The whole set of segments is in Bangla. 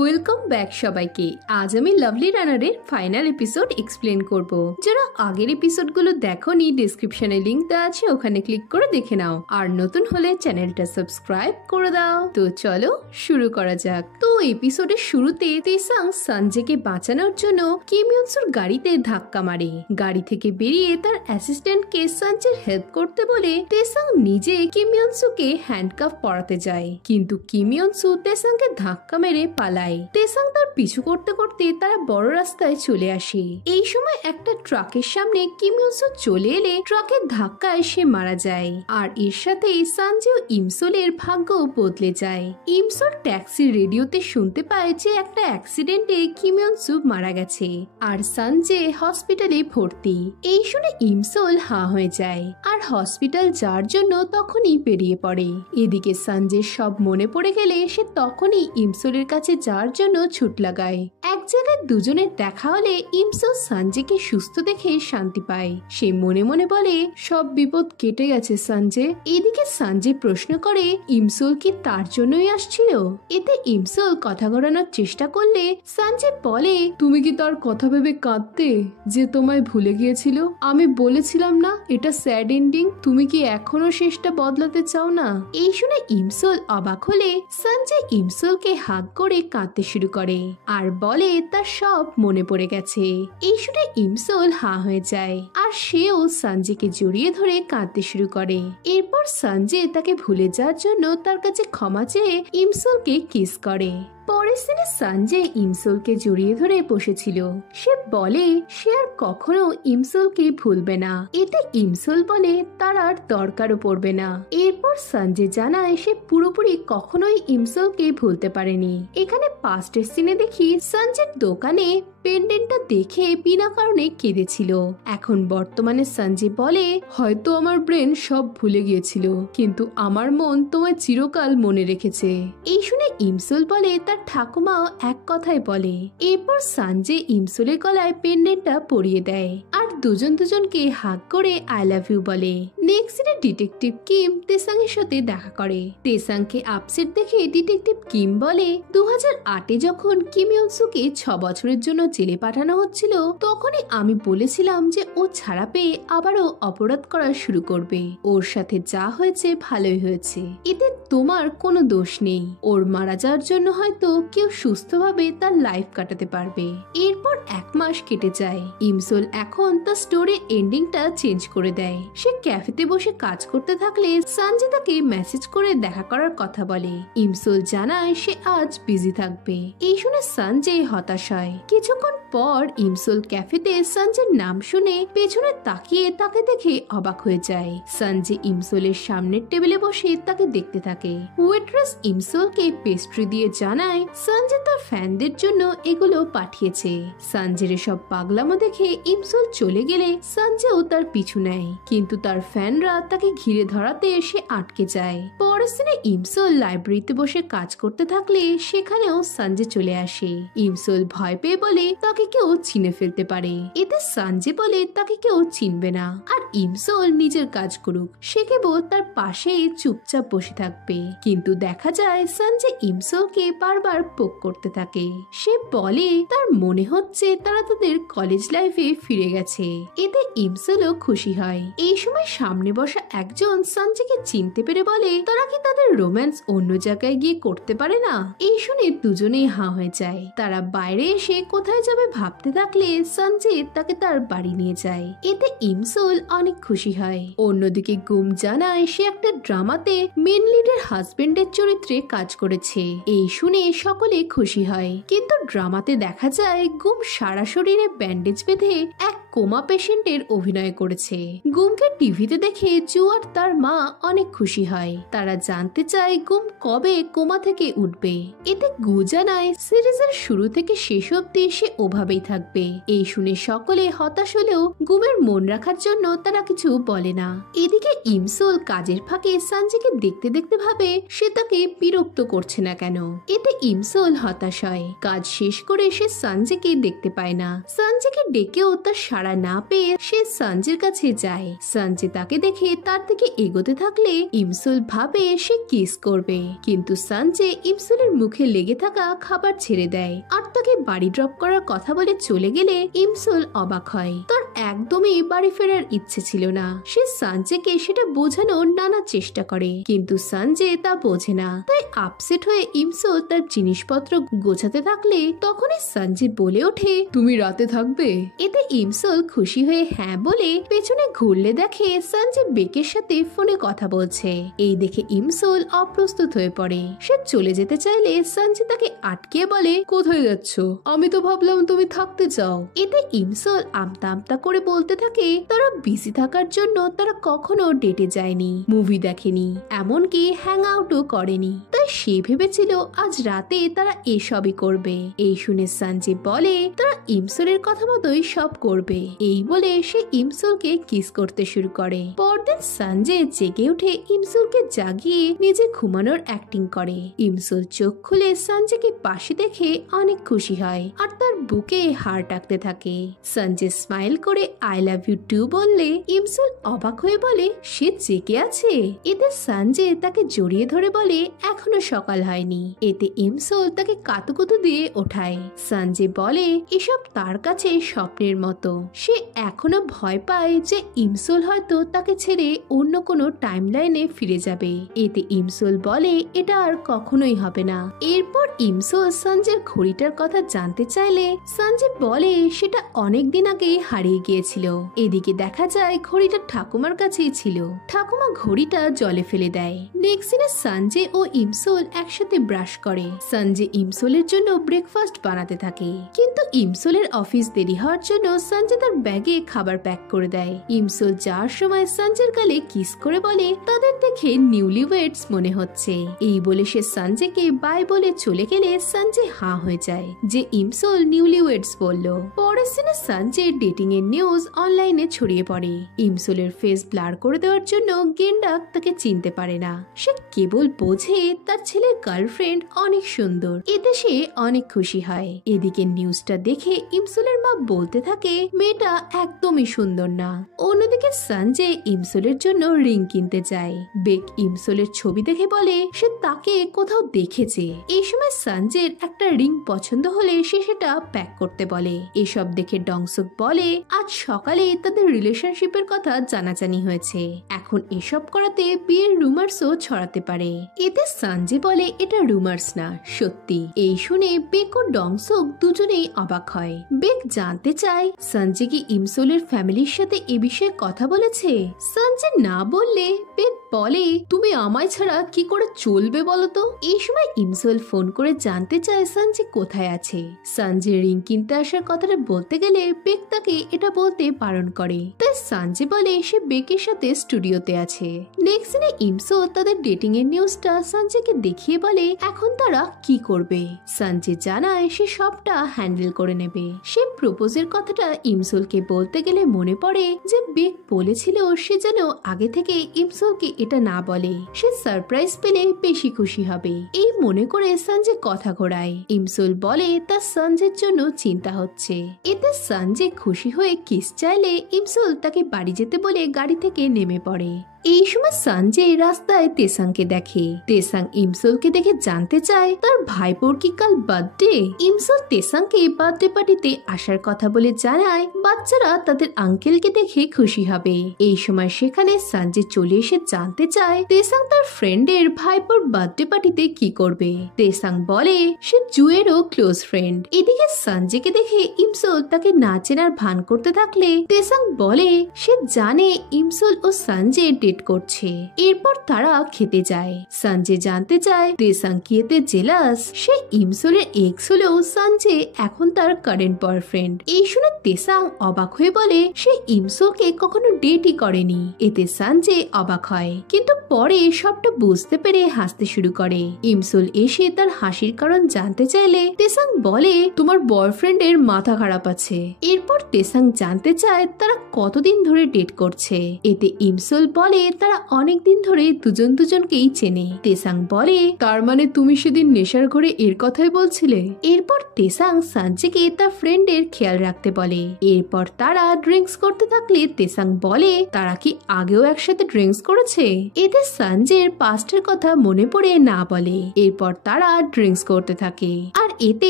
ওয়েলকাম ব্যাক সবাইকে। আজ আমি লাভলি রানারের ফাইনাল এপিসোড এক্সপ্লেন করব। যারা আগের এপিসোডগুলো দেখোনি, ডেসক্রিপশনে লিংক দেওয়া আছে, ওখানে ক্লিক করে দেখে নাও। আর নতুন হলে চ্যানেলটা সাবস্ক্রাইব করে দাও। তো চলো শুরু করা যাক। তো এপিসোডের শুরুতে তেসাং সঞ্জয়কে বাঁচানোর জন্য কিম ইয়নসুর গাড়িতে ধাক্কা মারে। গাড়ি থেকে বেরিয়ে তার অ্যাসিস্ট্যান্টকে সঞ্জয়ের হেল্প করতে বলে তেসাং নিজে কিম ইয়নসুকে হ্যান্ডকাফ পরাতে যায়, কিন্তু কিম ইয়নসু তেসাংকে ধাক্কা মেরে পালায়। তেসাং তার পিছু করতে করতে তারা বড় রাস্তায় চলে আসে। এই সময় একটা ট্রাকের সামনে কিম ইয়নসু চলে এলে ট্রাকের ধাক্কায় সে মারা যায়। আর এর সাথেই সঞ্জয় ও ইমসোলের ভাগ্য বদলে যায়। ইমসোল ট্যাক্সির রেডিওতে শুনতে পায় যে একটা অ্যাক্সিডেন্টে কিম ইয়নসু মারা গেছে আর সঞ্জয় হসপিটালে ভর্তি। এই শুনে ইমসোল হাঁ হয়ে যায় আর হসপিটাল যাওয়ার জন্য তখনই বেরিয়ে পড়ে। এদিকে সঞ্জয় সব মনে পড়ে গেলে সে তখনই ইমসোলের কাছে যাওয়ার জন্য ছুট লাগায়। এক জায়গায় দুজনের দেখা হলে ইমসোল সঞ্জয়কে সুস্থ দেখে শান্তি পায়। সে মনে মনে বলে, সব বিপদ কেটে গেছে সঞ্জয়। এদিকে সঞ্জয় প্রশ্ন করে, ইমসোল কি তার জন্যই আসছিল? এতে ইমসোল কথা ঘোরানোর চেষ্টা করলে সঞ্জয় বলে, তুমি কি তার কথা ভেবে কাঁদতে যে তোমায় ভুলে গিয়েছিল? আমি বলেছিলাম না এটা স্যাড এন্ডিং? তুমি কি এখনো শেষটা বদলাতে চাও না? এই শুনে ইমসোল অবাক হলে সঞ্জয় ইমসোলকে হাত করে কাঁদতে শুরু করে আর বলে তার সব মনে পড়ে গেছে। এই শুনে ইমসোল হাঁ হয়ে যায় আর সেও সঞ্জয়কে জড়িয়ে ধরে কাঁদতে শুরু করে। এরপর সঞ্জয় তাকে ভুলে যাওয়ার জন্য তার কাছে ক্ষমা চেয়ে ইমসোলকে কিস করে। পরের দিনে সঞ্জয় ইমসোলকে জড়িয়ে ধরে বসেছিল। সে বলে সে আর কখনো ইমসোলকে ভুলবে না। এতে ইমসোল বলে তার আর দরকারও পড়বে না। এরপর সঞ্জয় জানায় সে পুরোপুরি কখনোই ইমসোলকে ভুলতে পারেনি। এখানে পাস্টের সিনে দেখি সঞ্জয়ের দোকানে পেন্ডেন্টটা দেখে বিনা কারণে কেঁদেছিল। এখন বর্তমানে সঞ্জয় বলে, হয়তো আমার ব্রেন সব ভুলে গিয়েছিল, কিন্তু আমার মন তোমায় চিরকাল মনে রেখেছে। এই শুনে ইমসোল বলে তার ঠাকুমাও এক কথাই বলে। এরপর সঞ্জয় ইমসোলের গলায় পেন্ডেন্টটা পরিয়ে দেয় আর দুজনকে হাত করে আই লাভ ইউ বলে। নেক্সট দিনে ডিটেকটিভ কিম তেসাং এর সাথে দেখা করে। তেসাংকে আপসেট দেখে ডিটেকটিভ কিম বলে, 2008-এ যখন কিম ইয়নসুকে 6 বছরের জন্য জেলে পাঠানো হচ্ছিল, তখনই আমি বলেছিলাম যে ও ছাড়া পেয়ে আবারও অপরাধ করা শুরু করবে। ওর সাথে যা হয়েছে ভালোই হয়েছে, এতে তোমার কোনো দোষ নেই। ওর মারা যাওয়ার জন্য হয়তো কেউ সুস্থভাবে তার লাইফ কাটাতে পারবে। এরপর 1 মাস কেটে যায়। ইমসোল এখন তার স্টোরির এন্ডিংটা চেঞ্জ করে দেয়। সে ক্যাফেতে বসে কাজ করতে থাকলে সঞ্জয় তাকে মেসেজ করে দেখা করার কথা বলে। ইমসোল জানায় সে আজ বিজি থাকবে। এই শুনে সঞ্জয় হতাশ হয়। কিছুক্ষণ পর ইমসোল ক্যাফেতে সঞ্জয়ের নাম শুনে পেছনে তাকিয়ে তাকে দেখে অবাক হয়ে যায়। সঞ্জয় ইমসোলের সামনের টেবিলে বসে তাকে দেখতে থাকে। ওয়েট্রেস ইমসোলকে পেস্ট্রি দিয়ে জানায় সঞ্জয় তার ফ্যানদের জন্য এগুলো পাঠিয়েছে। সঞ্জয়ের সব পাগলামো দেখে ইমসোল চলে গেলে সঞ্জয়ও তার পিছু নেয়, কিন্তু তার ফ্যানরা তাকে ঘিরে ধরাতে সে আটকে যায়। পরের দিনে ইমসোল লাইব্রেরিতে বসে কাজ করতে থাকলে সেখানেও সঞ্জয় চলে আসে। ইমসোল ভয় পেয়ে বলে তাকে কেউ চিনে ফেলতে পারে। এতে সঞ্জয় বলে তাকে কেউ চিনবে না আর ইমসোল নিজের কাজ করুক, সে কেবল তার পাশেই চুপচাপ বসে থাকবে। কিন্তু দেখা যায় সঞ্জয় ইমসোলকে বারবার পোক করতে থাকে। সে বলে তার মনে হচ্ছে তারা তাদের কলেজ লাইফে ফিরে গেছে। এতে ইমসোলও খুশি হয়। এই সময় সামনে বসা একজন সঞ্জয়কে চিনতে পেরে বলে তারা কি তাদের রোম্যান্স অন্য জায়গায় গিয়ে করতে পারে না? এই শুনে দুজনেই হাঁ হয়ে যায়। তারা বাইরে এসে কোথায় যাবে ভাবতে থাকলে সঞ্জয় তাকে তার বাড়ি নিয়ে যায়। এতে ইমসোল অনেক খুশি হয়। অন্যদিকে গুম জানায় সে একটা ড্রামাতে মেন লিডের হাজবেন্ডের চরিত্রে কাজ করেছে। এই শুনে সকলে খুশি হয়, কিন্তু ড্রামাতে দেখা যায় গুম সারা শরীরে ব্যান্ডেজ বেঁধে এক কোমা পেশেন্টের অভিনয় করেছে। গুমকে টিভিতে দেখে জু আর তার মা অনেক খুশি হয়। তারা জানতে চায় গুম কবে কোমা থেকে উঠবে। এতে গু জানায় সিরিজের শুরু থেকে শেষ অব্দি সে ওভাবেই থাকবে। এই শুনে সকলে হতাশ হলেও গুমের মন রাখার জন্য তারা কিছু বলে না। এদিকে ইমসোল কাজের ফাঁকে সঞ্জয়কে দেখতে দেখতে ভাবে সে তাকে বিরক্ত করছে না কেন। এতে ইমসোল হতাশ হয়। কাজ শেষ করে সে সঞ্জয়কে দেখতে পায় না। সঞ্জয়কে ডেকেও তার সাড়া সাড়া না পেয়ে সে সঞ্জের কাছে যায়। সঞ্জে তাকে দেখে তার দিকে এগোতে থাকলে ইমসুল ভাবে সে কিস করবে, কিন্তু সঞ্জে ইমসুলের মুখে লেগে থাকা খাবার ছেড়ে দেয় আর তাকে বাড়ি ড্রপ করার কথা বলে চলে গেলে ইমসুল অবাক হয়। তার একদমই বাড়ি ফেরার ইচ্ছে ছিল না। সে সঞ্জেকে সেটা বোঝানোর নানা চেষ্টা করে, কিন্তু সঞ্জে তা বোঝে না। তাই আপসেট হয়ে ইমসুল তার জিনিসপত্র গোছাতে থাকলে তখনই সঞ্জে বলে ওঠে, তুমি রাতে থাকবে? এতে ইমসুল খুশি হয়ে হ্যাঁ বলে পেছনে ঘুরলে দেখে সঞ্জে বেকের সাথে ফোনে কথা বলছে। এই দেখে ইমসুল অপ্রস্তুত হয়ে পড়ে। সে চলে যেতে চাইলে সঞ্জে তাকে আটকে বলে, কোথায় যাচ্ছ? আমি তো ভাবলাম তুমি থাকতে চাও। এতে ইমসুল আমতা আমতা করে বলতে থাকে তারা বিজি থাকার জন্য তারা কখনো ডেটে যায়নি, মুভি দেখেনি, এমনকি হ্যাং আউটও করেনি। তাই সে ভেবেছিল আজ রাতে তারা এসবই করবে। এই শুনে সঞ্জে বলে তারা ইমসুলের কথা মতোই সব করবে। এই বলে সে ইমসুলকে কিস করতে শুরু করে। পরদিন সঞ্জে জেগে উঠে ইমসুলকে জাগিয়ে নিজে ঘুমানোর অ্যাক্টিং করে। ইমসুল চোখ খুলে সঞ্জেকে পাশে দেখে অনেক খুশি হয় আর তার বুকে হার্ট আঁকতে থাকে। সঞ্জে স্মাইল করে আই লাভ ইউ টু বললে ইমসুল অবাক হয়ে বলে সে জেগে আছে। এতে সঞ্জে তাকে জড়িয়ে ধরে বলে এখনো সকাল হয়নি। এতে ইমসুল তাকে কাতুকুতু দিয়ে ওঠায়। সঞ্জে বলে এসব তার কাছে স্বপ্নের মতো। সে এখনো ভয় পায় যে ইমসুল হয়তো তাকে ছেড়ে অন্য কোনো টাইমলাইনে ফিরে যাবে। এতে ইমসুল বলে এটা আর কখনোই হবে না। এরপর ইমসুল সঞ্জের ঘড়িটার কথা জানতে চাইলে সঞ্জে বলে সেটা অনেক দিন আগে হারিয়ে গিয়েছিল। এদিকে দেখা যায় ঘড়িটা ঠাকুমার কাছেই ছিল। ঠাকুমা ঘড়িটা জলে ফেলে দেয়। নেক্সট দিনে সঞ্জে ও ইমসুল একসাথে ব্রাশ করে। সঞ্জে ইমসুলের জন্য ব্রেকফাস্ট বানাতে থাকে, কিন্তু ইমসুলের অফিস দেরি হওয়ার জন্য সঞ্জে তার ব্যাগে খাবার প্যাক করে দেয়। ইমসুল যাওয়ার সময় সঞ্জের গালে কিস করে বলে তাদের দেখে নিউলি ওয়েডস মনে হচ্ছে। এই বলে সে সঞ্জেকে বাই বলে চলে গেলে সঞ্জে হাঁ হয়ে যায় যে ইমসুল নিউলি ওয়েডস বলল। পরের দিনে সঞ্জের ডেটিং এর নিউজ অনলাইনে ছড়িয়ে পড়ে। ইমসুলের ফেস ব্লার করে দেওয়ার জন্য গেন্ডাক তাকে চিনতে পারে না। সে কেবল বোঝে তার ছেলের গার্লফ্রেন্ড অনেক সুন্দর। এতে সে অনেক খুশি হয়। এদিকে নিউজটা দেখে ইমসুলের মা বলতে থাকে মেয়েটা একদমই সুন্দর না। অন্যদিকে সঞ্জে ইমসুলের জন্য রিং কিনতে যায়। বেক ইমসুলের ছবি দেখে বলে সে তাকে কোথাও দেখেছে। এই সময় সঞ্জের একটা রিং পছন্দ হলে সে সেটা প্যাক করতে বলে। এসব দেখে ডংসুক বলে আজ সকালে তাদের রিলেশনশিপের কথা জানাজানি হয়েছে, এখন এসব করাতে বিয়ের রুমার্সও ছড়াতে পারে। এতে সঞ্জে বলে এটা রুমার্স না, সত্যি। এই শুনে বেক ও ডংসুক দুজনেই অবাক হয়। বেক জানতে চায় সঞ্জে কি ইমসুলের ফ্যামিলির সাথে এ বিষয়ে কথা বলেছে। সঞ্জে না বললে বেক বলে তুমি আমায় ছাড়া কি করে চলবে বলো তো। এই সময় ইমসুল ফোন করে জানতে চায় সঞ্জে কোথায় আছে। সঞ্জে রিং কিনতে আসার কথাটা বলতে গেলে বেক তাকে এটা বলতে বারণ করে। তাই সঞ্জে বলে সে বেকের সাথে স্টুডিওতে আছে। নেক্সট দিনে ইমসুল তাদের ডেটিং এর নিউজটা সঞ্জেকে দেখিয়ে বলে এখন তারা কি করবে। সঞ্জে জানায় সে সবটা হ্যান্ডেল করে নেবে। সে প্রপোজের কথাটা ইমসুলকে বলতে গেলে মনে পড়ে যে বেক বলেছিল সে যেন আগে থেকে ইমসুলকে এটা না বলে, সে সারপ্রাইজ পেলে বেশি খুশি হবে। এই মনে করে সঞ্জে কথা ঘোরায়। ইমসুল বলে তার সঞ্জের জন্য চিন্তা হচ্ছে। এতে সঞ্জে খুশি হয়ে কিস চাইলে ইমসুল তাকে বাড়ি যেতে বলে গাড়ি থেকে নেমে পড়ে। এই সময় সঞ্জে রাস্তায় তেসাংকে দেখে। তেসাং ইমসুলকে দেখে জানতে চায় তার ভাইপোর কি কাল বার্থডে। ইমসুল তেসাংকে বার্থডে পার্টিতে আসার কথা বলে জানায় বাচ্চারা তাদের আঙ্কেলকে দেখে খুশি হবে। এই সময় সেখানে সঞ্জে চলে এসে জানতে চায় তেসাং তার ফ্রেন্ডের ভাইপোর বার্থডে পার্টিতে কি করবে। তেসাং বলে সে জুয়েরও ক্লোজ ফ্রেন্ড। এদিকে সঞ্জেকে দেখে ইমসুল তাকে না চেনার ভান করতে থাকলে তেসাং বলে সে জানে ইমসুল ও সঞ্জে ডেট করছে। এরপর তারা খেতে যায়। সঞ্জে জানতে চায় তেসাং কি এতে জেলাস। সে ইমসুলের এক্স হলেও সঞ্জে এখন তার কারেন্ট বয়ফ্রেন্ড। এই শুনে তেসাং অবাক হয়ে বলে সে ইমসুলকে কখনো ডেটই করেনি। এতে সঞ্জে অবাক হয়, কিন্তু পরে সবটা বুঝতে পেরে হাসতে শুরু করে। ইমসুল এসে তার হাসির কারণ জানতে চাইলে তেসাং বলে তোমার বয়ফ্রেন্ডের মাথা খারাপ আছে। এরপর তেসাং জানতে চায় তারা কতদিন ধরে ডেট করছে। এতে ইমসুল বলে বলে তারা অনেকদিন ধরে দুজন দুজনকেই চেনে। তেসাং বলে, তার মানে তুমি সেদিন নেশার ঘরে এর কথাই বলছিলে? এরপর তেসাং সানজিকে তার ফ্রেন্ডের খেয়াল রাখতে বলে। এরপর তারা ড্রিঙ্কস করতে থাকলে তেসাং বলে তারা কি আগেও একসাথে ড্রিঙ্কস করেছে। এতে সানজের পাস্টের কথা মনে পড়ে না বলে। এরপর তারা ড্রিঙ্কস করতে থাকে আর এতে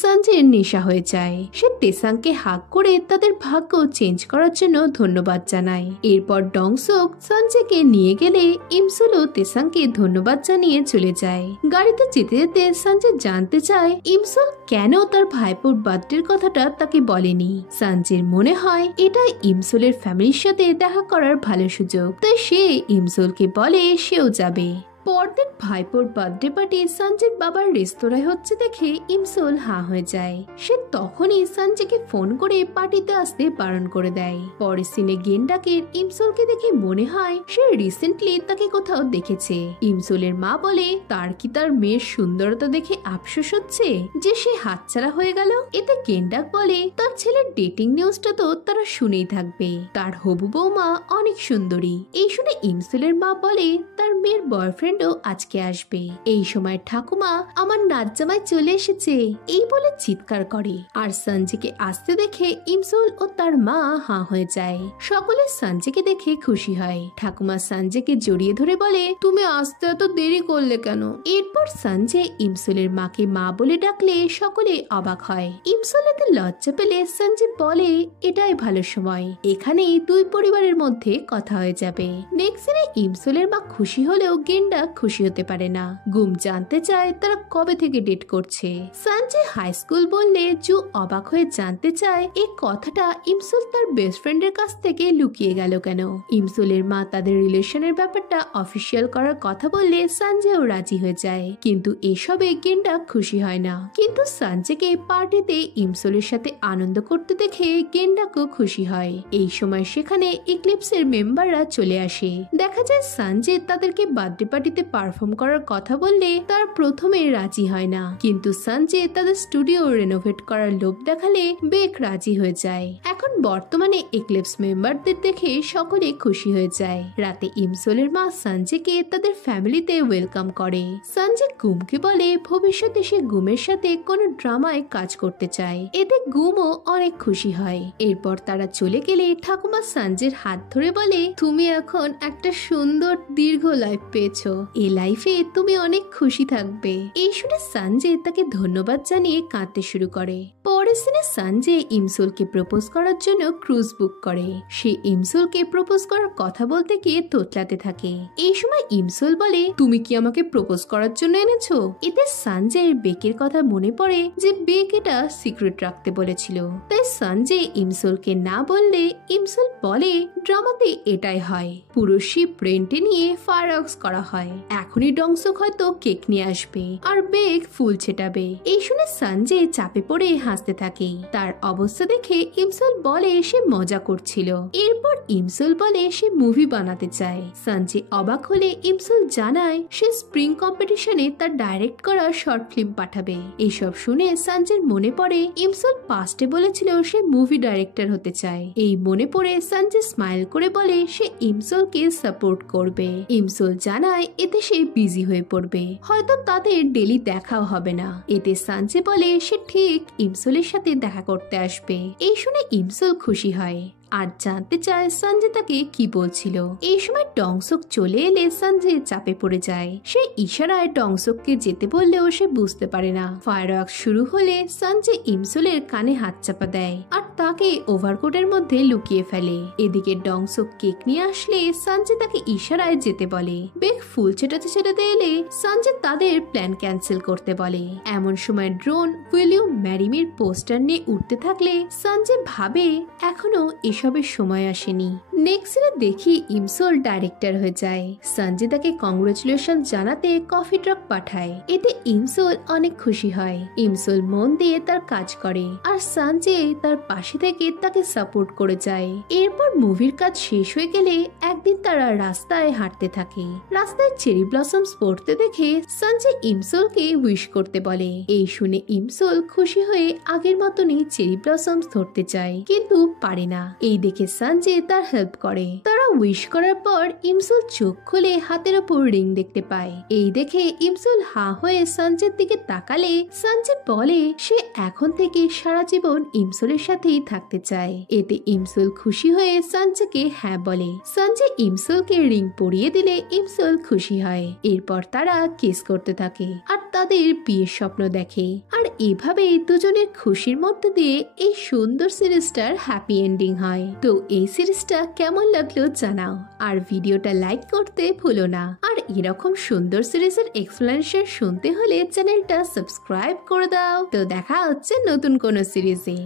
সানজের নেশা হয়ে যায়। সে তেসাংকে হাগ করে তাদের ভাগ্য চেঞ্জ করার জন্য ধন্যবাদ জানায়। এরপর ডংসুক সানজেকে নিয়ে গেলে ইমসুলও তেসাংকে ধন্যবাদ জানিয়ে চলে যায়। গাড়িতে যেতে যেতে সানজে জানতে চায় ইমসুল কেন তার ভাইপোর বার্থডের কথাটা তাকে বলেনি। সানজের মনে হয় এটা ইমসুলের ফ্যামিলির সাথে দেখা করার ভালো সুযোগ, তাই সে ইমসুলকে বলে সেও যাবে। পরদিন ভাইপোর বার্থডে পার্টি সঞ্জের বাবার রেস্তোরাঁয় হচ্ছে দেখে ইমসুল হাঁ হয়ে যায়। সে তখনই সঞ্জয়কে ফোন করে পার্টিতে আসতে বারণ করে দেয়। পরের সিনে গেন্ডাকের ইমসুলকে দেখে মনে হয় সে রিসেন্টলি তাকে কোথাও দেখেছে। ইমসুলের মা বলে তার কি তার মেয়ের সুন্দরতা দেখে আফসোস হচ্ছে যে সে হাতছাড়া হয়ে গেল। এতে গেন্ডাক বলে তার ছেলের ডেটিং নিউজটা তো তারা শুনেই থাকবে, তার হবু বৌমা অনেক সুন্দরী। এই শুনে ইমসুলের মা বলে তার মেয়ের বয়ফ্রেন্ড আজকে আসবে। এই সময় ঠাকুমা আমার নাচ জামাই চলে এসেছে এই বলে চিৎকার করে। আর সঞ্জয়কে আসতে দেখে ইমসুল ও তার মা হাঁ হয়ে যায়। সকলে সঞ্জয়কে দেখে খুশি হয়। ঠাকুমা সঞ্জয়কে জড়িয়ে ধরে বলে তুমি আসতে এত দেরি করলে কেন। এরপর সঞ্জয় ইমসুলের মাকে মা বলে ডাকলে সকলে অবাক হয়। ইমসুল এতে লজ্জা পেলে সঞ্জয় বলে এটাই ভালো সময়, এখানেই দুই পরিবারের মধ্যে কথা হয়ে যাবে। নেক্সট দিনে ইমসুলের মা খুশি হলেও গেন্ডা খুশি হতে পারে না। গুম জানতে চায় তারা কবে থেকে ডেট করছে। সঞ্জয় হাই স্কুল বললে জু অবাক হয়ে জানতে চায় এই কথাটা ইমসুল তার বেস্ট ফ্রেন্ডের কাছ থেকে লুকিয়ে গেল কেন। ইমসুলের মা তাদের রিলেশনের ব্যাপারটা অফিসিয়াল করার কথা বললে সঞ্জয়ও রাজি হয়ে যায়, কিন্তু এসবে গেন্ডা খুশি হয় না। কিন্তু সঞ্জয়কে পার্টিতে ইমসুলের সাথে আনন্দ করতে দেখে গেন্ডাকেও খুশি হয়। এই সময় সেখানে ইক্লিপসের মেম্বাররা চলে আসে। দেখা যায় সঞ্জয় তাদেরকে বার্থডে পার্টিতে পারফর্ম করার কথা বললে তার প্রথমে রাজি হয় না, কিন্তু সঞ্জয় তাদের স্টুডিও রেনোভেট করার লোভ দেখালে বেক রাজি হয়ে যায়। এখন বর্তমানে এক্লিপস মেম্বারদের দেখে সকলে খুশি হয়ে যায়। রাতে ইমসুলের মা সঞ্জয়কে তাদের ফ্যামিলিতে ওয়েলকাম করে। সঞ্জয় গুমকে বলে ভবিষ্যতে সে গুমের সাথে কোনো ড্রামায় কাজ করতে চায়। এতে গুমও অনেক খুশি হয়। এরপর তারা চলে গেলে ঠাকুমা সঞ্জয়ের হাত ধরে বলে তুমি এখন একটা সুন্দর দীর্ঘ লাইফ পেয়েছো, এই লাইফে তুমি অনেক খুশি থাকবে। এই শুনে সঞ্জয় তাকে ধন্যবাদ জানিয়ে কাঁদতে শুরু করে। পরের দিনে সঞ্জয় ইমসুলকে প্রপোজ করার জন্য ক্রুজ বুক করে। সে ইমসুলকে প্রপোজ করার কথা বলতে গিয়ে তোতলাতে থাকে। এই সময় ইমসুল বলে তুমি কি আমাকে প্রপোজ করার জন্য এনেছো। এতে সঞ্জয়ের বেকের কথা মনে পড়ে যে বেক এটা সিক্রেট রাখতে বলেছিল। তাই সঞ্জয় ইমসুলকে না বললে ইমসুল বলে ড্রামাতে এটাই হয়, পুরো শিপ রেন্টে নিয়ে ফায়ারওয়ার্কস করা হয়। এখনই ডংসুক হয়তো কেক নিয়ে আসবে আর বেক ফুল ছেটাবে। এই শুনে সঞ্জয় চাপে পড়ে হাসতে থাকে। তার অবস্থা দেখে ইমসুল বলে সে মজা করছিল। এরপর ইমসুল বলে সে মুভি বানাতে চায়। সঞ্জয় অবাক হলে ইমসুল জানায় সে স্প্রিং কম্পিটিশনে তার ডাইরেক্ট করা শর্ট ফিল্ম পাঠাবে। এইসব শুনে সঞ্জয়ের মনে পড়ে ইমসুল পাস্টে বলেছিল সে মুভি ডাইরেক্টর হতে চায়। এই মনে পড়ে সঞ্জয় স্মাইল করে বলে সে ইমসুলকে সাপোর্ট করবে। ইমসুল জানায় এতে সে বিজি হয়ে পড়বে, হয়তো তাদের ডেলি দেখাও হবে না। এতে সঞ্জয় বলে সে ঠিক ইমসুলের সাথে দেখা করতে আসবে। এই শুনে ইমসুল খুশি হয় আর জানতে চায় সঞ্জয় তাকে কি বলছিল। এই সময় ডংসুক চলে এলে সঞ্জয় চাপে পড়ে যায়। সে ইশারায় ডংসুককে যেতে বললেও সে বুঝতে পারে না। ফায়ারওয়ার্কস শুরু হলে সঞ্জয় ইমসুলের কানে হাত চাপা দেয় আর তাকে ওভারকোটের মধ্যে লুকিয়ে ফেলে। এদিকে ডংসুক কেক নিয়ে আসলে সঞ্জয় তাকে ইশারায় যেতে বলে। বেক ফুল ছেটাতে ছেটাতে এলে সঞ্জয় তাদের প্ল্যান ক্যান্সেল করতে বলে। এমন সময় drone will you marry me poster নিয়ে উঠতে থাকলে সঞ্জয় ভাবে এখনো এসবের সময় আসেনি। নেক্সট দিনে দেখি ইমসুল ডাইরেক্টর হয়ে যায়। সঞ্জয় তাকে কংগ্রেচুলেশন জানাতে কফি ট্রাক পাঠায়। এতে ইমসুল অনেক খুশি হয়। ইমসুল মন দিয়ে তার কাজ করে আর সঞ্জয় তার পাশে থেকে তাকে সাপোর্ট করে যায়। এরপর মুভির কাজ শেষ হয়ে গেলে একদিন তারা রাস্তায় হাঁটতে থাকে। রাস্তায় চেরি ব্লসমস পড়তে দেখে সঞ্জয় ইমসুলকে উইশ করতে বলে। এই শুনে ইমসুল খুশি হয়ে আগের মতনই চেরি ব্লসমস ধরতে চায়, কিন্তু পারে না। এই দেখে সঞ্জয় তার হেল্প করে। তারা তারা উইশ করার পর ইমসুল চোখ খুলে হাতের ওপর রিং দেখতে পায়। এই দেখে ইমসুল হাঁ হয়ে সঞ্জের দিকে তাকালে সঞ্জয় বলে সে এখন থেকে সারা জীবন ইমসুলের সাথেই থাকতে চায়। এতে ইমসুল খুশি হয়ে সঞ্জয়কে হ্যাঁ বলে। সঞ্জয় ইমসুলকে রিং পরিয়ে দিলে ইমসুল খুশি হয়। এরপর তারা কিস করতে থাকে আর তাদের বিয়ের স্বপ্ন দেখে। আর এভাবে দুজনের খুশির মধ্য দিয়ে এই সুন্দর সিরিজটার হ্যাপি এন্ডিং হয়। তো এই সিরিজটা কেমন লাগলো জানাও, আর ভিডিওটা লাইক করতে ভুলো না। আর এরকম সুন্দর সিরিজের এক্সপ্লেনেশন শুনতে হলে চ্যানেলটা সাবস্ক্রাইব করে দাও। তো দেখা হচ্ছে নতুন কোনো সিরিজে।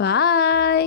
বাই।